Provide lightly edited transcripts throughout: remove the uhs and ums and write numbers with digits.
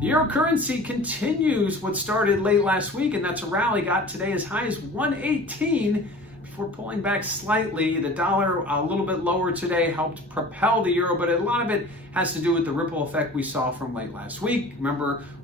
The euro currency continues what started late last week, and that's a rally. Got today as high as 118 before pulling back slightly. The dollar a little bit lower today helped propel the euro, but a lot of it has to do with the ripple effect we saw from late last week.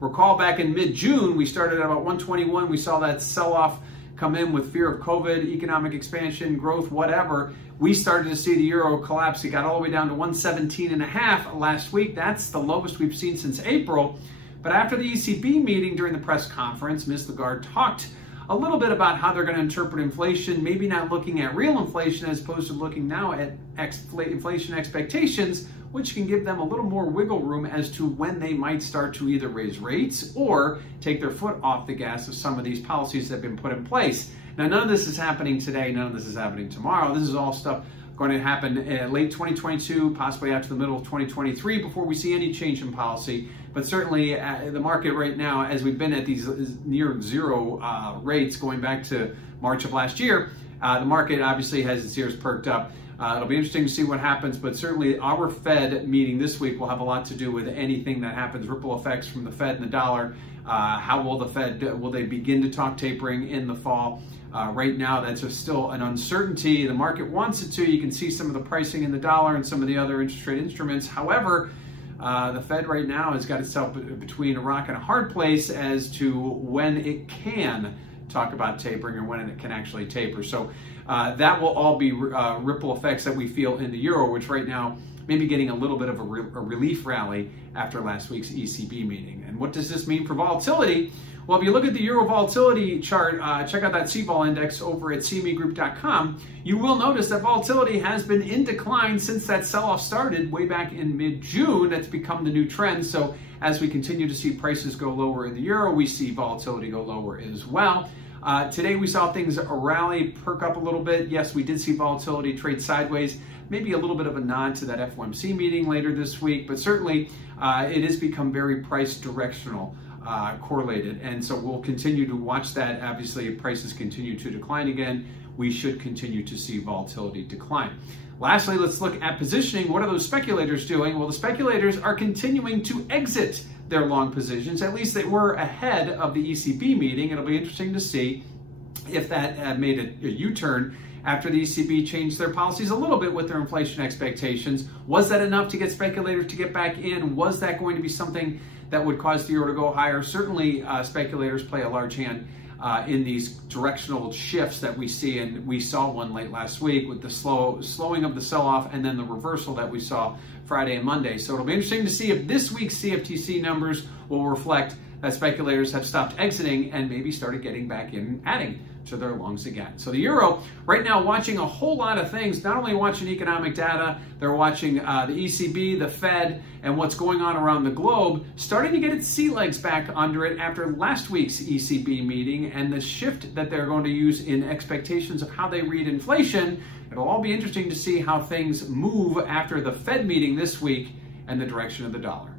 Recall back in mid-June, we started at about 121. We saw that sell-off come in with fear of COVID, economic expansion, growth, whatever. We started to see the euro collapse. It got all the way down to 117.5 last week. That's the lowest we've seen since April. But after the ECB meeting during the press conference, Ms. Lagarde talked a little bit about how they're going to interpret inflation, maybe not looking at real inflation as opposed to looking now at inflation expectations, which can give them a little more wiggle room as to when they might start to either raise rates or take their foot off the gas of some of these policies that have been put in place. Now, none of this is happening today. None of this is happening tomorrow. This is all stuff going to happen late 2022, possibly after the middle of 2023 before we see any change in policy. But certainly the market right now, as we've been at these near zero rates going back to March of last year, the market obviously has its ears perked up. It'll be interesting to see what happens, but certainly our Fed meeting this week will have a lot to do with anything that happens, ripple effects from the Fed and the dollar. How will the Fed, will they begin to talk tapering in the fall? Right now, that's still an uncertainty. The market wants it to. You can see some of the pricing in the dollar and some of the other interest rate instruments. However, the Fed right now has got itself between a rock and a hard place as to when it can talk about tapering and when it can actually taper. So that will all be ripple effects that we feel in the euro, which right now may be getting a little bit of a relief rally after last week's ECB meeting. And what does this mean for volatility? Well, if you look at the euro volatility chart, check out that CVOL index over at cmegroup.com, you will notice that volatility has been in decline since that sell-off started way back in mid-June. That's become the new trend. So as we continue to see prices go lower in the euro, we see volatility go lower as well. Today we saw things rally, perk up a little bit. Yes, we did see volatility trade sideways, maybe a little bit of a nod to that FOMC meeting later this week, but certainly it has become very price directional. Correlated, and so we'll continue to watch that. Obviously, if prices continue to decline again, we should continue to see volatility decline. Lastly, let's look at positioning. What are those speculators doing? Well, the speculators are continuing to exit their long positions. At least they were ahead of the ECB meeting. It'll be interesting to see if that made a U-turn after the ECB changed their policies a little bit with their inflation expectations. Was that enough to get speculators to get back in? Was that going to be something that would cause the euro to go higher? Certainly, speculators play a large hand in these directional shifts that we see, and we saw one late last week with the slowing of the sell-off and then the reversal that we saw Friday and Monday. So it'll be interesting to see if this week's CFTC numbers will reflect that speculators have stopped exiting and maybe started getting back in and adding to their longs again. So the euro right now watching a whole lot of things, not only watching economic data, they're watching the ECB, the Fed, and what's going on around the globe, starting to get its sea legs back under it after last week's ECB meeting and the shift that they're going to use in expectations of how they read inflation. It'll all be interesting to see how things move after the Fed meeting this week and the direction of the dollar.